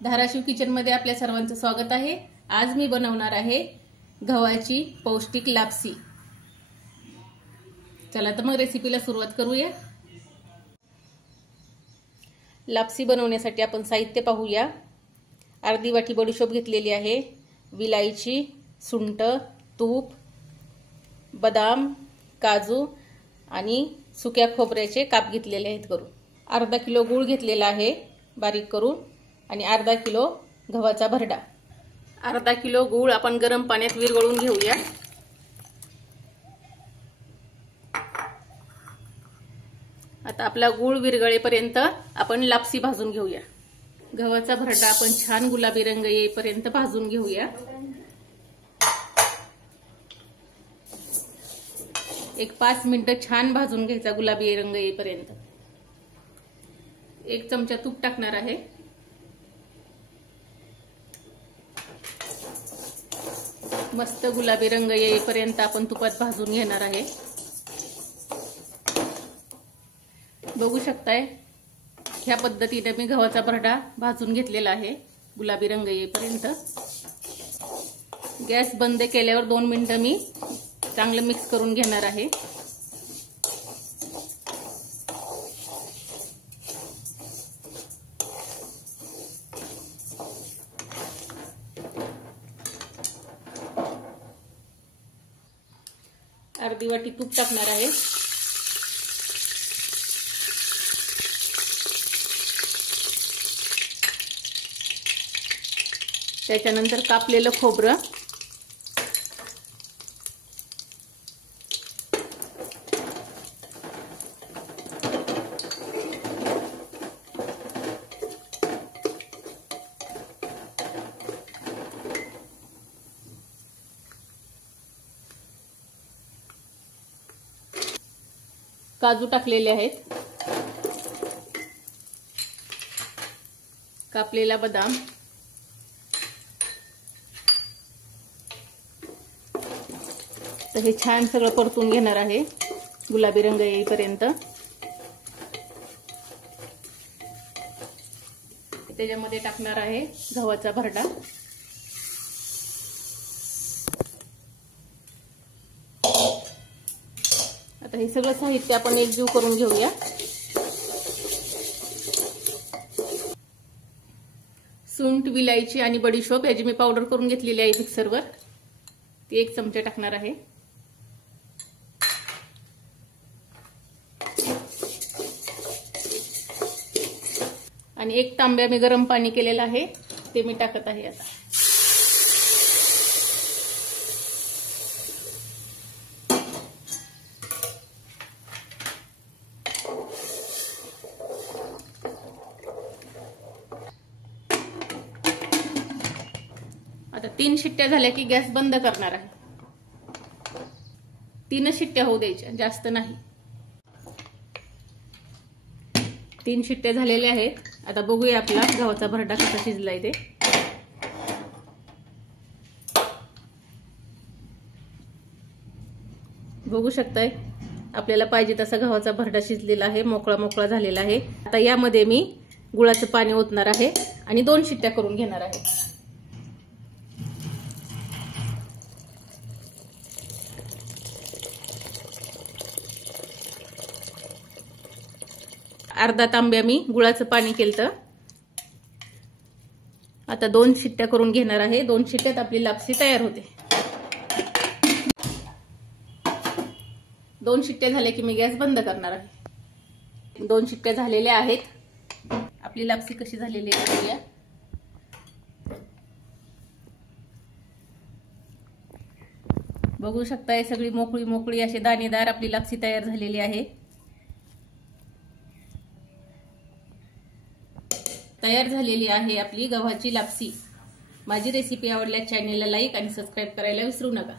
Dharashiv kitchen मध्ये आपल्या सर्वांचं स्वागत आहे। आज मी बनवणार आहे गव्हाची पौष्टिक लापसी। चला तर मग रेसिपीला सुरुवात करूया। लापसी बनवण्यासाठी आपण साहित्य पाहूया। अर्धी वाटी बडीशोप घेतलेली आहे, विलायची, सुंठ, तूप, बदाम, काजू आणि सुक्या खोबऱ्याचे काप घेतलेले आहेत करून। अर्धा किलो गूळ घेतलेला आहे बारीक करून आणि अर्धा किलो गव्हाचा भरडा। अर्धा किलो गूळ आपण गरम पाण्यात विरघळून घेऊया। आता आपला गूळ विरघळेपर्यंत आपण लापसी भाजून घेऊया। गव्हाचा भरडा आपण छान गुलाबी रंग येईपर्यंत भाजून घेऊया। एक 5 मिनिटं छान भाजून घ्यायचा गुलाबी रंग येईपर्यंत। 1 चमचा तूप टाकणार आहे। मस्त गुलाबी रंग येईपर्यंत आपण तुपात भाजून घेणार आहे। बघू शकताय ह्या पद्धतीने मी गव्हाचा भरडा भाजून घेतलेला आहे गुलाबी रंग येईपर्यंत। गॅस बंद केल्यावर 2 मिनिटं मी चांगलं मिक्स करून घेणार आहे। अर्धी वाटी तूप टाकणार आहे। त्याच्यानंतर कापलेलं खोबरं, काजू टाकलेले आहेत, कापलेला बदाम, तर हे छान सगळं परतून घेणार आहे गुलाबी रंग येईपर्यंत। त्याच्यामध्ये टाकणार आहे गव्हाचा भरडा। आता हे सगळं साहित्य आपण एकजीव करून घेऊया। सुंठ, विलायची आणि बडीशोप याची मी पावडर करून घेतलेली आहे मिक्सरवर। ती 1 चमचा टाकणार आहे। आणि 1 तांब्या मी गरम पाणी केलेलं आहे ते मी टाकत आहे आता। आता 3 शिट्ट्या झाल्या की गॅस बंद करणार आहे। 3 शिट्ट्या होऊ द्यायच्या, जास्त नाही। 3 शिट्ट्या झालेल्या आहेत। आता बघूया आपला गव्हाचा भरडा कसा शिजलाय ते। बघू शकताय आपल्याला पाहिजे तसा गव्हाचा भरडा शिजलेला आहे, मोकळा मोकळा झालेला आहे। आता यामध्ये मी गुळाचं पाणी ओतणार आहे आणि 2 शिट्ट्या करून घेणार आहे। अर्धा तांब्या मी गुळाचं पाणी केलं। आता 2 शिट्ट्या करून घेणार आहे। 2 शिट्ट्यात आपली लापसी तयार होते। 2 शिट्ट्या झाल्या की मी गॅस बंद करणार आहे। 2 शिट्ट्या झालेल्या आहेत। आपली लापसी कशी झालेली आहे बघूया। बघू शकताय सगळी मोकळी मोकळी अशी दाणेदार आपली लापसी तयार झालेली आहे। तयार झालेली आहे आपली गव्हाची लापसी। माझी रेसिपी आवडल्यास चॅनलला लाईक आणि सबस्क्राईब करायला विसरू नका।